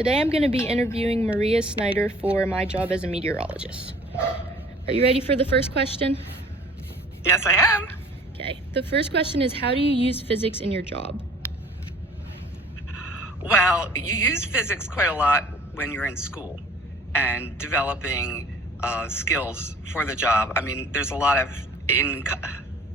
Today I'm going to be interviewing Maria Snyder for my job as a meteorologist. Are you ready for the first question? Yes, I am. Okay. The first question is, how do you use physics in your job? Well, you use physics quite a lot when you're in school and developing skills for the job. I mean, there's a lot of in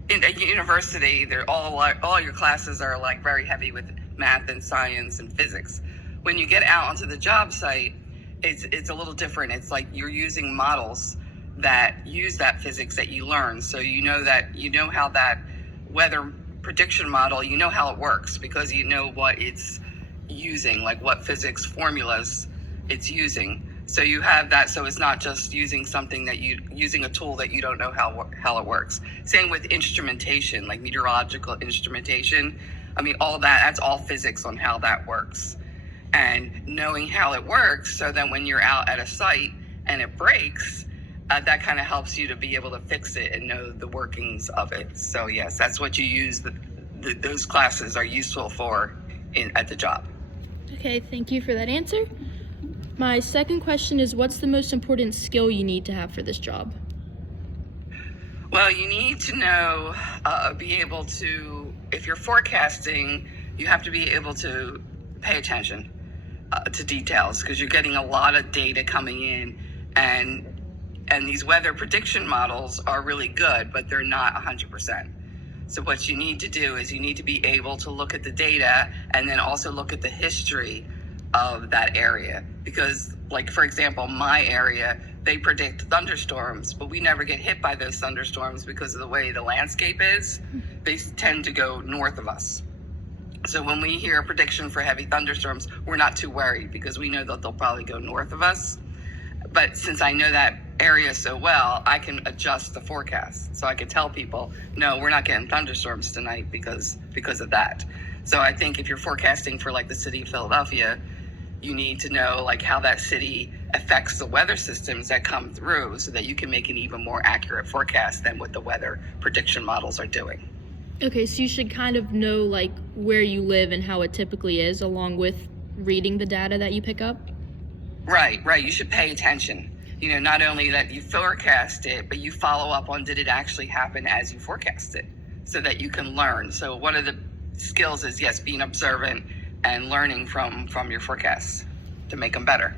a university. All your classes are like very heavy with math and science and physics. When you get out onto the job site, it's a little different. It's like you're using models that use that physics that you learn. So you know how that weather prediction model, you know how it works because you know what it's using, like what physics formulas it's using. So you have that, so it's not just using using a tool that you don't know how it works. Same with instrumentation, like meteorological instrumentation. I mean, that's all physics on how that works. And knowing how it works, so that when you're out at a site and it breaks, that kind of helps you to be able to fix it and know the workings of it. So yes, that's what you use. Those classes are useful for at the job. Okay, thank you for that answer. My second question is, what's the most important skill you need to have for this job? Well, you need to know, be able to, if you're forecasting, you have to be able to pay attention to details because you're getting a lot of data coming in, and these weather prediction models are really good, but they're not 100%. So what you need to do is you need to be able to look at the data and then also look at the history of that area. Because, like, for example, my area, they predict thunderstorms, but we never get hit by those thunderstorms because of the way the landscape is. They tend to go north of us. So when we hear a prediction for heavy thunderstorms, we're not too worried because we know that they'll probably go north of us. But since I know that area so well, I can adjust the forecast. So I can tell people, no, we're not getting thunderstorms tonight because of that. So I think if you're forecasting for like the city of Philadelphia, you need to know like how that city affects the weather systems that come through so that you can make an even more accurate forecast than what the weather prediction models are doing. Okay, so you should kind of know like where you live and how it typically is along with reading the data that you pick up? Right. You should pay attention. You know, not only that you forecast it, but you follow up on did it actually happen as you forecast it so that you can learn. So one of the skills is, yes, being observant and learning from your forecasts to make them better.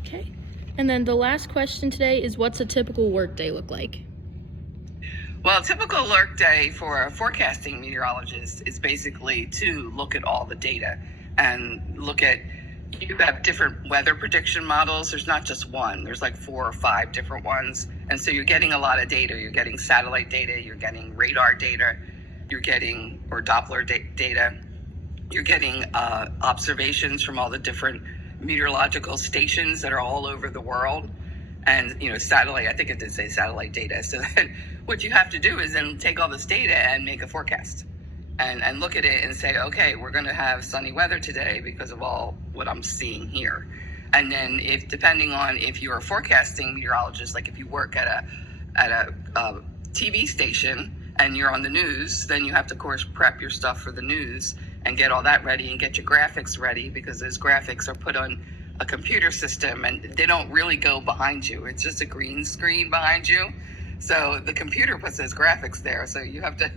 Okay. And then the last question today is, what's a typical workday look like? Well, a typical work day for a forecasting meteorologist is basically to look at all the data and you have different weather prediction models. There's not just one. There's like 4 or 5 different ones. And so you're getting a lot of data. You're getting satellite data. You're getting radar data. You're getting Doppler data. You're getting observations from all the different meteorological stations that are all over the world. And, satellite, I think it did say satellite data. So then what you have to do is then take all this data and make a forecast. And look at it and say, okay, we're going to have sunny weather today because of all what I'm seeing here. And then depending on if you're a forecasting meteorologist, like if you work at a TV station and you're on the news, then you have to, of course, prep your stuff for the news and get all that ready and get your graphics ready because those graphics are put on a computer system and they don't really go behind you. It's just a green screen behind you. So the computer puts those graphics there. So you have to...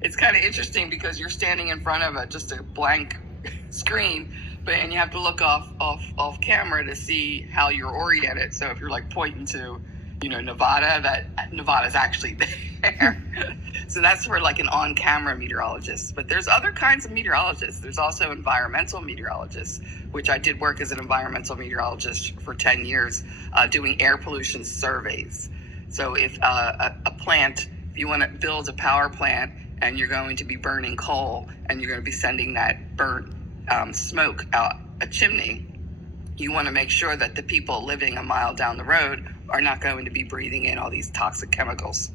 It's kind of interesting because you're standing in front of just a blank screen, and you have to look off camera to see how you're oriented. So if you're like pointing to, Nevada, that Nevada's actually there. So that's for like an on-camera meteorologist. But there's other kinds of meteorologists. There's also environmental meteorologists, which I did work as an environmental meteorologist for 10 years, doing air pollution surveys. So if you want to build a power plant, and you're going to be burning coal and you're going to be sending that burnt smoke out a chimney, you want to make sure that the people living a mile down the road are not going to be breathing in all these toxic chemicals.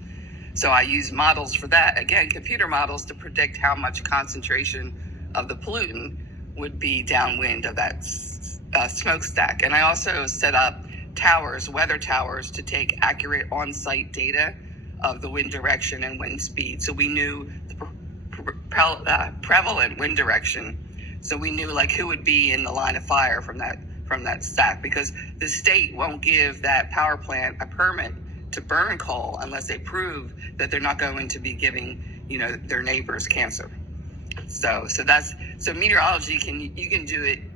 So I use models for that. Again, computer models to predict how much concentration of the pollutant would be downwind of that smokestack. And I also set up weather towers, to take accurate on-site data of the wind direction and wind speed. So we knew the prevalent wind direction. So we knew like who would be in the line of fire from that from that stack, because the state won't give that power plant a permit to burn coal unless they prove that they're not going to be giving, their neighbors cancer. So meteorology you can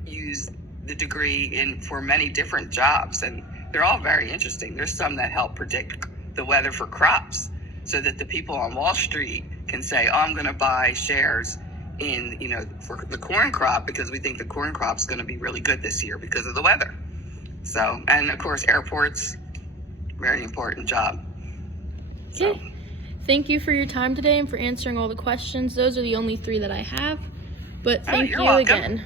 use the degree for many different jobs, and they're all very interesting. There's some that help predict the weather for crops, so that the people on Wall Street can say, oh, I'm going to buy shares in, for the corn crop because we think the corn crop's going to be really good this year because of the weather. So, and of course, airports, very important job. So. Okay. Thank you for your time today and for answering all the questions. Those are the only 3 that I have, but thank you welcome. again.